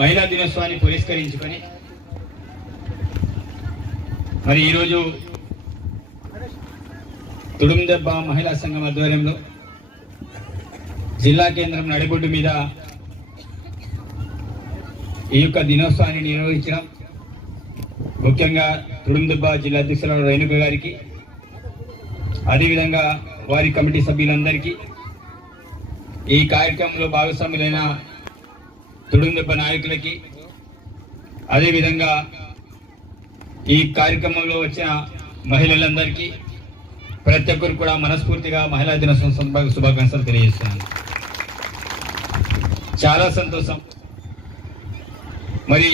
మహిళా దినోత్సవాన్ని పురస్కరించుకొని మరి ఈరోజు తుడుందెబ్బ మహిళా సంఘం ఆధ్వర్యంలో జిల్లా కేంద్రం నడిబొడ్డు మీద ఈ యొక్క దినోత్సవాన్ని నిర్వహించడం. ముఖ్యంగా తుడుందెబ్బ జిల్లా అధ్యక్షుల రేణుక గారికి అదేవిధంగా వారి కమిటీ సభ్యులందరికీ ఈ కార్యక్రమంలో భాగస్వాములైన తుడుందెబ్బ నాయకులకి. అదేవిధంగా ఈ కార్యక్రమంలో వచ్చిన మహిళలందరికీ ప్రతి ఒక్కరు కూడా మనస్ఫూర్తిగా మహిళా దినోత్సవం శుభాకాంక్షలు తెలియజేస్తున్నాను. చాలా సంతోషం. మరి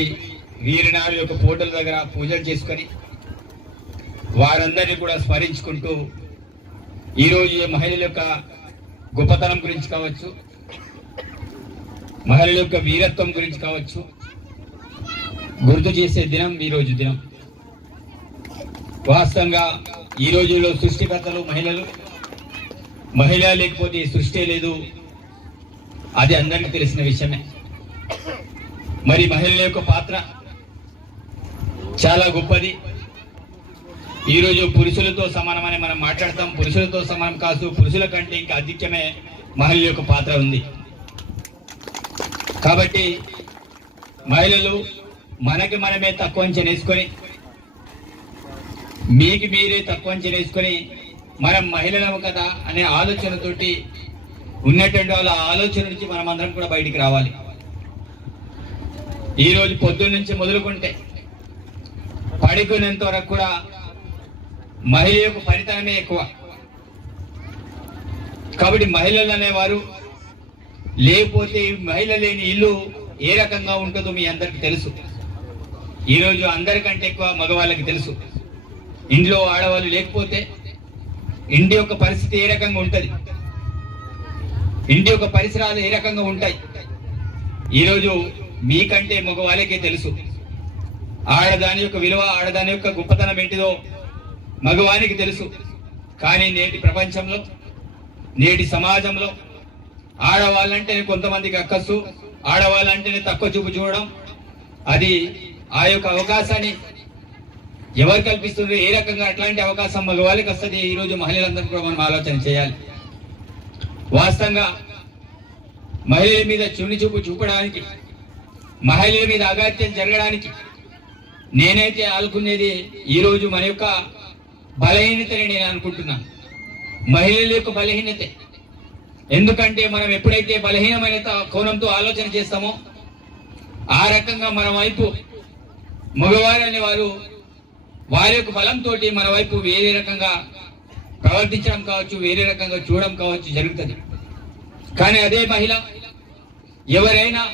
వీరినాడు యొక్క పోటల దగ్గర పూజలు చేసుకొని వారందరినీ కూడా స్మరించుకుంటూ ఈరోజు ఈ మహిళల యొక్క గొప్పతనం గురించి కావచ్చు మహిళల యొక్క వీరత్వం గురించి కావచ్చు. గుర్తు చేసే దినం ఈరోజు దినం. వాస్తవంగా ఈ రోజుల్లో సృష్టికర్తలు మహిళలు. మహిళ లేకపోతే సృష్టి లేదు. అది అందరికీ తెలిసిన విషయమే. మరి మహిళల యొక్క పాత్ర చాలా గొప్పది. ఈరోజు పురుషులతో సమానమని మనం మాట్లాడతాం. పురుషులతో సమానం కాదు పురుషుల కంటే ఇంకా అధిక్యమే మహిళల యొక్క పాత్ర ఉంది. కాబట్టి మహిళలు మనకి మనమే తక్కువ అంచనా మీకు మీరే తక్కువ అంచనా మనం మహిళలము కదా అనే ఆలోచనతోటి ఉన్నటువంటి వాళ్ళ ఆలోచన నుంచి మనం అందరం కూడా బయటికి రావాలి. ఈ రోజు పొద్దున్న నుంచి మొదలుకుంటే పడుకునేంత వరకు కూడా మహిళ యొక్క ఫలితమే ఎక్కువ. కాబట్టి మహిళలు అనేవారు లేకపోతే మహిళ లేని ఇల్లు ఏ రకంగా ఉంటుందో మీ అందరికి తెలుసు. ఈరోజు అందరికంటే ఎక్కువ మగవాళ్ళకి తెలుసు. ఇంట్లో ఆడవాళ్ళు లేకపోతే ఇంటి యొక్క పరిస్థితి ఏ రకంగా ఉంటుంది? ఇంటి యొక్క పరిసరాలు ఏ రకంగా ఉంటాయి? ఈరోజు మీకంటే మగవాళ్ళకే తెలుసు. ఆడదాని యొక్క విలువ ఆడదాని యొక్క గొప్పతనం ఏంటిదో మగవానికి తెలుసు. కానీ నేటి ప్రపంచంలో నేటి సమాజంలో ఆడవాళ్ళంటేనే కొంతమందికి అక్కస్సు ఆడవాళ్ళంటేనే తక్కువ చూపు చూడడం. అది ఆ యొక్క అవకాశాన్ని ఎవరు కల్పిస్తుంది ఏ రకంగా అట్లాంటి అవకాశం మగవాళ్ళకి వస్తుంది ఈ రోజు మహిళలందరూ కూడా మనం ఆలోచన చేయాలి. వాస్తవంగా మహిళల మీద చున్ని చూపు చూపడానికి మహిళల మీద అగాత్యం జరగడానికి నేనైతే ఆలుకునేది ఈరోజు మన యొక్క బలహీనతని నేను అనుకుంటున్నాను మహిళల యొక్క బలహీనతే. ఎందుకంటే మనం ఎప్పుడైతే బలహీనమైన కోణంతో ఆలోచన చేస్తామో ఆ రకంగా మన వైపు మగవారు అనే వారు వారి యొక్క బలంతో మన వైపు వేరే రకంగా ప్రవర్తించడం కావచ్చు వేరే రకంగా చూడడం కావచ్చు జరుగుతుంది. కానీ అదే మహిళ ఎవరైనా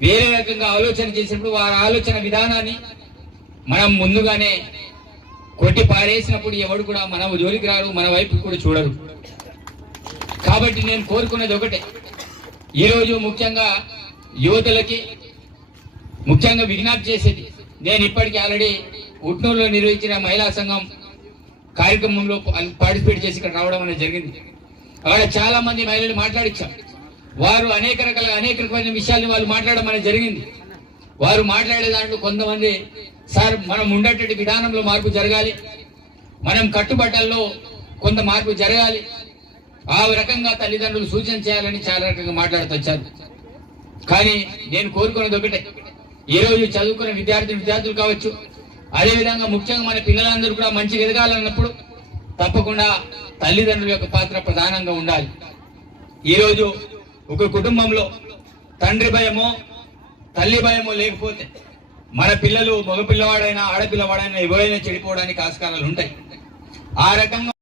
వేరే రకంగా ఆలోచన చేసినప్పుడు వారి ఆలోచన విధానాన్ని మనం ముందుగానే కొట్టి పారేసినప్పుడు ఎవడు కూడా మన జోలికి రారు మన వైపు కూడా చూడరు కాబట్టి నేను కోరుకునేది ఒకటే. ఈరోజు ముఖ్యంగా యువతులకి ముఖ్యంగా విజ్ఞప్తి చేసేది నేను ఇప్పటికీ ఆల్రెడీ ఉట్నూరులో నిర్వహించిన మహిళా సంఘం కార్యక్రమంలో పార్టిసిపేట్ చేసి ఇక్కడ రావడం అనేది జరిగింది. అక్కడ చాలా మంది మహిళలు మాట్లాడించాం వారు అనేక రకాల అనేక రకమైన విషయాల్ని వాళ్ళు మాట్లాడడం అనేది జరిగింది. వారు మాట్లాడే దాంట్లో కొంతమంది సార్ మనం ఉండేటువంటి విధానంలో మార్పు జరగాలి. మనం కట్టుబట్టల్లో కొంత మార్పు జరగాలి. ఆ రకంగా తల్లిదండ్రులు సూచన చేయాలని చాలా రకంగా మాట్లాడుతూ వచ్చారు. కానీ నేను కోరుకున్నది ఒకటే. ఈ రోజు చదువుకున్న విద్యార్థి విద్యార్థులు కావచ్చు అదేవిధంగా ముఖ్యంగా మన పిల్లలందరూ కూడా మంచిగా ఎదగాలన్నప్పుడు తప్పకుండా తల్లిదండ్రుల యొక్క పాత్ర ప్రధానంగా ఉండాలి. ఈరోజు ఒక కుటుంబంలో తండ్రి భయమో తల్లి భయమో లేకపోతే మన పిల్లలు మగ పిల్లవాడైనా ఆడపిల్లవాడైనా ఎవరైనా చెడిపోవడానికి ఆస్కారాలు ఉంటాయి. ఆ రకంగా